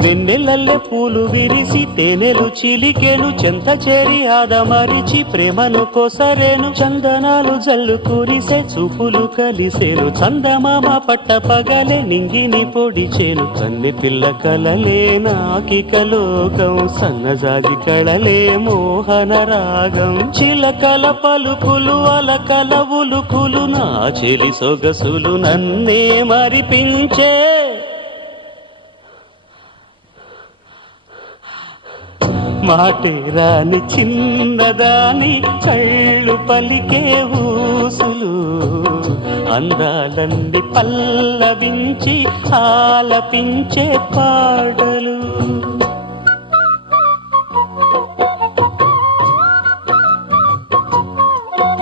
వెన్నెలల్లె పూలు విరిసి తేనెలు చిలికెను చెంత చేరి ఆదమరిచి ప్రేమను కొసరేను చందనాలు జల్లు కురిసే చూపులు కలిసేను చందమామ పట్ట పగలే నింగిని పొడిచేను కన్నె పిల్ల కలలే నాకిక లోకం సన్నజాజి కళలే మోహన రాగం చిలకల పలుకులు అలకల ఉలుకులు నా చెలి సొగసులు నన్నే మరిపించే మాటే రాని చిన్నదాని కళ్ళు పలికే ఊసులు అందాలన్నీ పల్లవించి ఆలపించే పాటలు